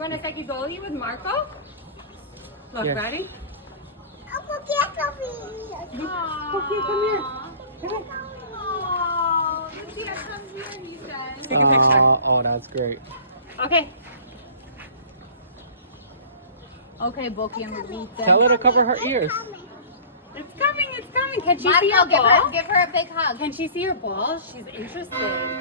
You want a secchioli with Marco? Look, Yeah. ready? Okay, Come here. Come here. Aww, Lucia, come here, he says. Take a picture. Oh, that's great. Okay. Okay, Boki and Lolita. Tell her to cover her ears. It's coming, it's coming. Can she see your Marco, ball? give her a big hug. Can she see your ball? She's interested.